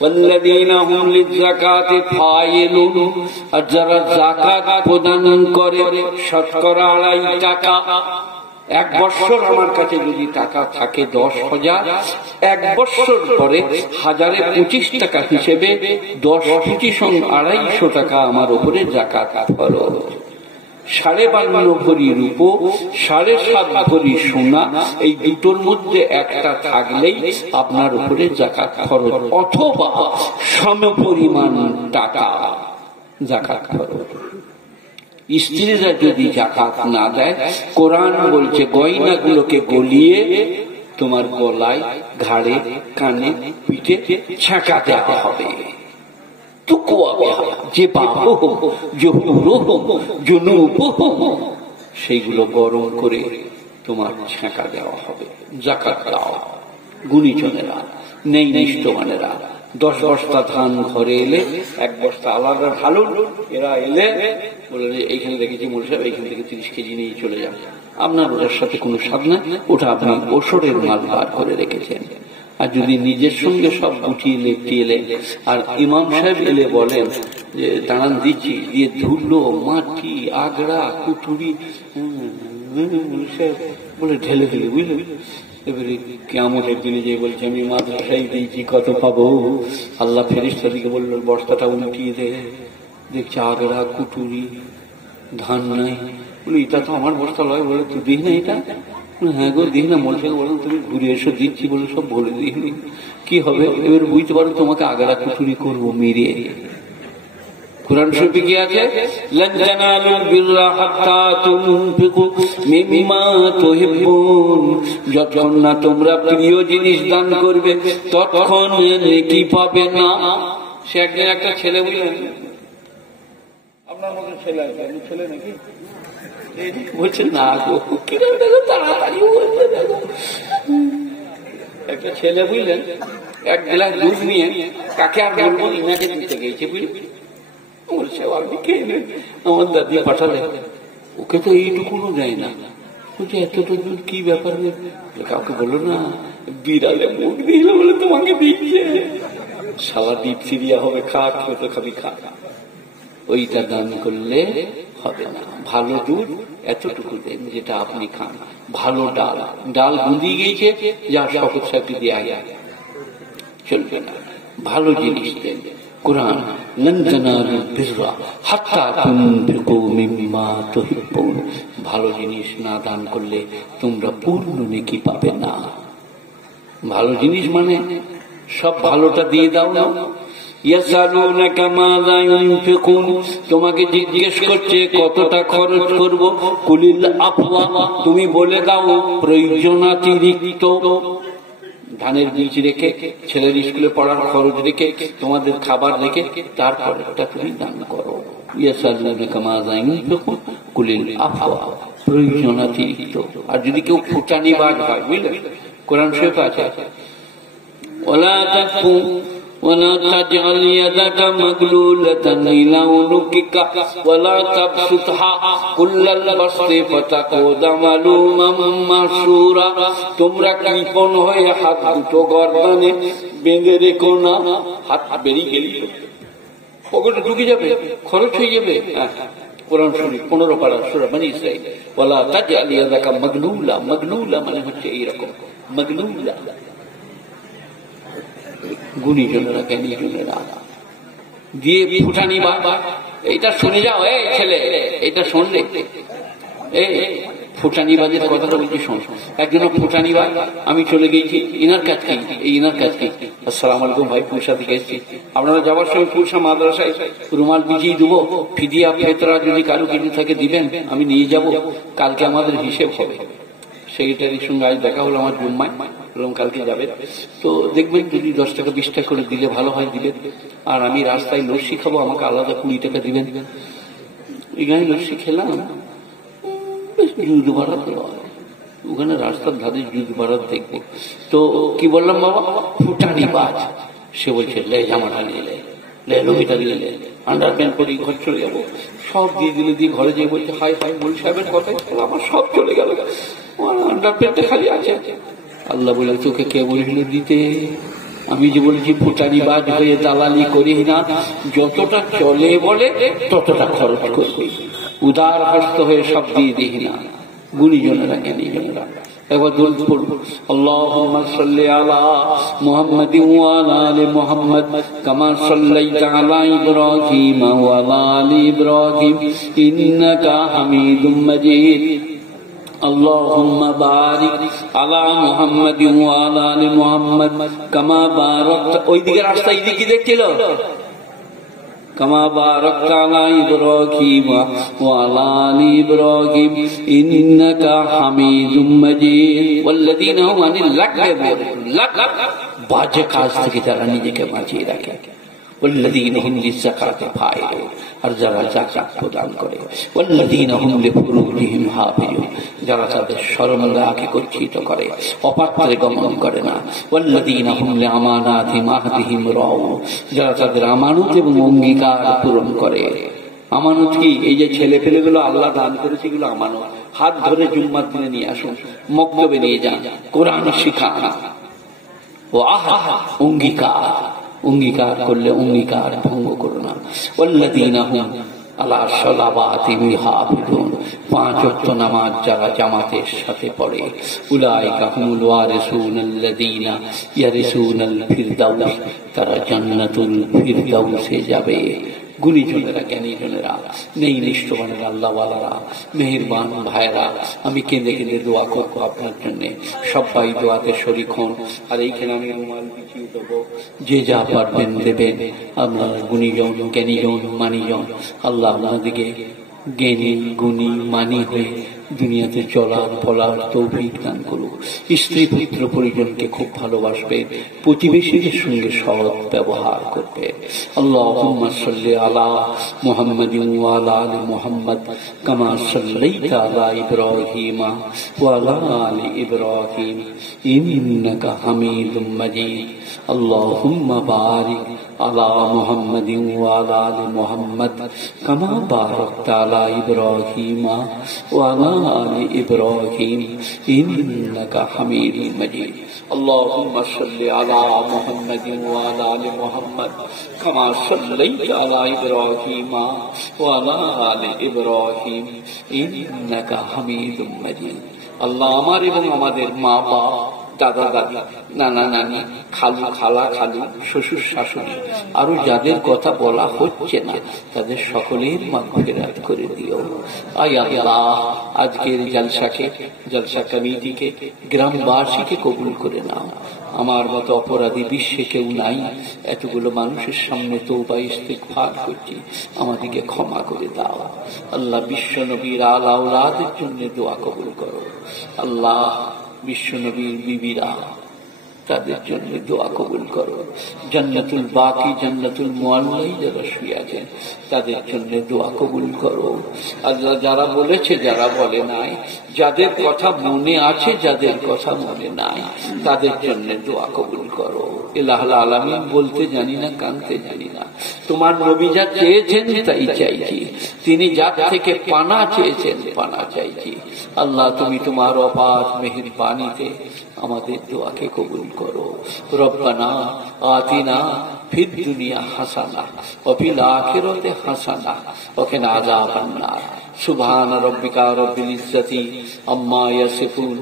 ওয়াল্লাযীনা হুম লিয-যাকাতি ফাইলুন, আর যারা যাকাত প্রদান করে শতকরা 2.5 টাকা। 1 বছর আমার কাছে যদি টাকা থাকে 10,000, 1 বছর পরে 1025 টাকা হিসেবে 10 250 টাকা আমার উপরে যাকাত ফরজ। 52.5 ভরি রূপো, 7.5 ভরি সোনা, এই দুটোর মধ্যে একটা থাকলেই আপনার উপরে যাকাত ফরজ, অথবা সমপরিমাণ টাকা যাকাত ফরজ। স্ত্রীরা যদি যাকাত না দেয়, কোরআন বলছে গয়নাগুলোকে গলিয়ে তোমার গলায়, ঘাড়ে, কানে, পিঠে ছাঁকা দেওয়া হবে। সেইগুলো গরম করে তোমার ছাঁকা দেওয়া হবে। যাকাত দাও গুণীজনেরা, নেই নিষ্ঠমানেরা। 10 বস্তা ধান ঘরে এলে 1 বস্তা আলাদা ঢালুন। এরা এলে বলে এইখানে দেখেছি মোল্লা সাহেব, এইখান থেকে 30 কেজি নিয়ে চলে যান। আপনার ওটার সাথে কোনো স্বাদ না, ওটা আপনি ওষুধের মাল বার করে রেখেছেন। আর যদি নিজের সঙ্গে সব গুটিয়ে লেপটিয়ে এলে, আর ইমাম সাহেব এলে বলেন যে দাঁড়ান দিচ্ছি, দিয়ে ধুলো, মাটি, আগড়া, কুটুরি বলে ঢেলে দিলে, বুঝলেন? এবারে কিয়ামতের দিনে যে বলছে আমি মাদ্রাসায় দিয়েছি, কত পাবো? আল্লাহ ফেরেশতা দিকে বলল বস্তাটা উল্টিয়ে দে, দেখছে আগড়া, কুটুরি, ধান নাই। বলে এটা তো আমার বস্তা নয়। বলে তুই দিই না এটা? হ্যাঁ গো দিই না। মোল্লাকে বললাম তুমি ঘুরে এসো, দিচ্ছি বলে সব বলে দিই। কি হবে এবার বুঝতে পারো, তোমাকে আগড়া কুটুরি করবো মেরে। কুরআন শরীফে কি আছে? লান তানালুল বিররা হাত্তা তুনফিকু মিম্মা তুহিব্বুন, যতক্ষণ না তোমরা প্রিয় জিনিস দান করবে ততক্ষণ নেকি পাবে না। সে একদিন একটা ছেলে বললেন, আপনার মতো ছেলে আছে, ছেলে নাকি? বলছে না গো, তাড়াতাড়ি বলছে। একটা ছেলে বুঝলেন 1 গ্লাস দুধ নিয়ে কাকে আর বলবো, ইনাকে দিতে গেছে, বুঝলেন? বলছে আপনি খেয়ে নেন, আমার দাদি পাঠালে, ওকে তো এইটুকুনো দেয় না। বলছে এতটা দুধ কি ব্যাপার? কাউকে বললো না, বিড়ালে মুখ দিল বলে তোমাকে দিচ্ছে। সারা দ্বীপ সিরিয়া হবে, খা, তো খাবি খা। ওইটা দান করলে হবে না। ভালো দুধ এতটুকু দেন যেটা আপনি খান। ভালো ডাল, ডাল গুঁদিয়ে গেছে, যা শপথ সাপি দেয়া চলবে না। ভালো জিনিস দেন। কুরআন লান তানালুল বিররা হাত্তা তুনফিকু মিম্মা তুহিব্বুন, ভালো জিনিস না দান করলে তোমরা পূর্ণ নেকি পাবে না। ভালো জিনিস মানে সব ভালোটা দিয়ে দাও না। ইয়াসালুনাকা মাযা ইউনফিকুন, তোমাকে জিজ্ঞেস করছে কতটা খরচ করব। কুলিল আফওয়া, তুমি বলে দাও প্রয়োজনাতিরিক্ত। ধানের বীজ রেখে, ছেলের স্কুলে পড়ার খরচ রেখে, তোমাদের খাবার রেখে, তারপরে ওটা তুমি দান করো। ইয়াসালুনাকা মাযা ইউনফিকুন কুলিল আফওয়া, প্রয়োজনাতিরিক্ত। আর যদি কেউ ফুটানিবাজ হয়, বুঝলে কোরআন শরীফে আছে, ওয়ালা তাকফু ولا تجعل يدك مغلولة إلى عنقك ولا تبسطها كل البسط فتقعد ملوما محسورا, তোমরা কৃপণ হয়ে হাত দুটো গর্দানে বেঁধে রেখো না। হাত বেরিয়ে গেলে পকেটে ঢুকে যাবে, খরচ হয়ে যাবে। কোরআন শরীফ 15 পারা সূরা বনী ইসরাঈল, ওয়ালা তাজআল ইয়াদাকা মাগলুলা। মাগলুলা মানে হচ্ছে এইরকম, মাগলুলা গুণীজনেরা, জ্ঞানীজনেরা দিয়ে ফুটানি বাবা, এইটা শুনে যাও এই ছেলে, এইটা শুনলে এই ফুটানিবাজের কথাটা বলছি শোন। একজন ফুটানিবাজ, আমি চলে গেছি, ইনার কাজ কি, এই ইনার কাজ কি? আসসালামু আলাইকুম ভাই, পুরসা থেকে এসেছি, আপনারা যাওয়ার সময় পুরসা মাদ্রাসায় রুমাল বিছিয়ে দেবো, ফিদিয়া ফেতরা যদি কারো কিছু থাকে দিবেন, আমি নিয়ে যাব, কালকে আমাদের হিসেব হবে। সেক্রেটারির সঙ্গে আজ দেখা হলো আমার জুম্মায়, বললাম কালকে যাবে, তো দেখবেন যদি 10 টাকা 20 টাকা করে দিলে ভালো হয় দিবেন। আর আমি রাস্তায় লস্যি খাবো, আমাকে আলাদা 20 টাকা দিবেন। এখানে লস্যি খেলাম, জুদ বারাত, ওখানে রাস্তার ধারে জুদ বারাত দেখবো। তো কি বললাম বাবা, ফুটানিবাজ। সে বলছে লে জামাটা নিয়ে লে, লুঙ্গিটা নিয়ে লে, আন্ডার প্যান্ট পরে ঘর চলে যাবো। সব দিয়ে দিলে, দিয়ে ঘরে যেয়ে বলছে হাই হাই মোল সাহেবের কথাই আমার সব চলে গেল, আন্ডার প্যান্টটা খালি আছে। আল্লাহ বলে তোকে কে বলেছিল দিতে? আমি যে বলেছি ফুটানিবাজ হয়ে দালালি করি না, যতটা চলে বলে ততটা খরচ করবে, উদার হস্ত হয়ে সব দিয়ে দিই না। গুণীজনেরা জ্ঞানীজনেরা একবার দরুদ পড়ব, আল্লাহুম্মা সাল্লি আলা মুহাম্মাদিন ওয়া আলা আলি মুহাম্মাদ কামা সাল্লাইতা আলা ইব্রাহিম ওয়া আলা আলি ইব্রাহিম ইন্নাকা হামিদুম মাজিদ। আল্লাহুম্মা বারিক আলা মুহাম্মাদিন ওয়া আলা আলি মুহাম্মাদ কামা বারাকতা, ওইদিকে রাস্তা এইদিকে দেখছিল, কামা বারাকতা আলা ইব্রাহিম ওয়া আলা আলি ইব্রাহিম ইন্নাকা হামিদুম মাজিদ। ওয়াল্লাযীনা হুম আনিল লাগবি মুরিদুন, বাজে কাজ থেকে যারা নিজেকে বাঁচিয়ে রাখে, ওয়াল্লাযীনা হুম লিযাকাতি ফাইলুন, আর যারা যাকাত প্রদান করে, ওয়াল্লাযীনা হুম লিফুরুজিহিম হাফিজুন, যারা তাদের শরমগাহকে গচ্ছিত করে, অপাত্রে গমন করে না, ওয়াল্লাযীনা হুম লিআমানাতিহিম আহদিহিম রাউন, যারা তাদের আমানত এবং অঙ্গীকার পূরণ করে। আমানত কি? এই যে ছেলে পেলেগুলো আল্লাহ দান করেছে, এগুলো আমানত। হাত ধরে জুম্মার দিনে নিয়ে আসুন, মক্তবে নিয়ে যান, কোরআন শিখান। ও আহা, অঙ্গীকার, অঙ্গীকার করলে অঙ্গীকার ভঙ্গ করো না। ওয়াল্লাযীনা হুম আলা সালাওয়াতিহিম ইউহাফিজুন, 5 ওয়াক্ত নামাজ যারা জামাতের সাথে পড়ে, উলাইকা হুমুল ওয়ারিসুনাল্লাযীনা ইয়ারিসুনাল ফিরদাউস, তারা জান্নাতুল ফিরদাউসে যাবে। গুণীজনেরা জ্ঞানীজনেরা নেই নিষ্ঠবানেরা আল্লাহওয়ালারা মেহেরবান ভাইরা, আমি কেঁদে কেঁদে দোয়া করবো আপনার জন্য, সবাই দোয়াতে শরীক হন। আর এইখানে আমি রুমাল বিছিয়ে দেবো, যে যা পারবেন দেবেন। আপনারা গুণীজন জ্ঞানীজন মানীজন, আল্লাহ আপনাদেরকে জ্ঞানী গুণী মানি হয়ে দুনিয়াতে চলার বলার তৌফিক দান করুক। স্ত্রী পুত্র পরিজনকে খুব ভালোবাসবে, প্রতিবেশীদের সঙ্গে সৎ ব্যবহার করবে। আল্লাহুম্মা সাল্লি আলা মুহাম্মাদিন ওয়া আলা আলি মুহাম্মাদ কামা সাল্লাইতা আলা ইব্রাহিম ওয়া আলা আলি ইব্রাহিম ইন্নাকা হামিদুম মাজিদ। আল্লাহুম্মা বারিক আলা মুহাম্মাদিন ওয়া আলা আলি মুহাম্মাদ কামা বারাকতা আলা ইব্রাহিম ওয়া আলা আলি ইব্রাহিম ইন্নাকা হামিদুম মাজিদ। আল্লাহুম্মা সাল্লি আলা মুহাম্মাদিন ওয়া আলা আলি মুহাম্মাদ কামা সাল্লাইতা আলা ইব্রাহিম ওয়া আলা আলি ইব্রাহিম ইন্নাকা হামিদুম মাজিদ। আল্লাহ আমার এবং আমাদের মা বাবা, দাদা দাদি, নানা নানি, খালু খালা খালু, শ্বশুর শাশুড়ি, আরো যাদের কথা বলা হচ্ছে না, তাদের সকলের মাগফিরাত করে দিও। আয় আল্লাহ, আজকের জলসা কমিটিকে, গ্রামবাসীকে কবুল করে নাও। আমার মতো অপরাধী বিশ্বে কেউ নাই, এতগুলো মানুষের সামনে তওবা ইস্তিগফার করছি, আমাদেরকে ক্ষমা করে দাও। আল্লাহ বিশ্ব নবীর আল আওলাদের জন্য দোয়া কবুল করো। আল্লাহ বিশ্ব নবীর বিবিরা, তাদের জন্য দোয়া কবুল করো। জান্নাতুল বাকি, জান্নাতুল মুআল্লাই যারা শুয়ে আছেন, তাদের জন্য দোয়া কবুল করো। আল্লাহ যারা বলেছে, যারা বলে নাই, যাদের কথা মনে আছে, যাদের কথা মনে নাই, তাদের জন্য দোয়া কবুল করো। ইলাহুল আলামিন বলতে জানি না, কানতে জানি না, তোমার নবী যা চেয়েছেন তাই চাইছি, তিনি যার থেকে পানা চেয়েছেন পানা চাইছি। আল্লাহ তুমি তোমার অপার মেহেরবানিতে আমাদের দোয়াকে কবুল করো। রব্বানা আতিনা ফিদ দুনিয়া হাসানা ওয়া ফিল আখিরাতি হাসানা ওয়া কিনা আযাবান নার। সুবহানা রাব্বিকা রাব্বিল ইজ্জাতি আম্মা ইয়াসিফুন,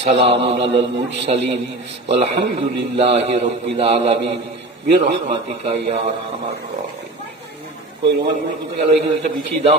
সালামুন আলাল মুরসালিন, ওয়াল হামদুলিল্লাহি রাব্বিল আলামিন। বিরহমাতিকা ইয়া আরহামার রাহিমিন। কই রুমালগুলো কোথায় গেল? এখানে একটা বিছিয়ে দাও।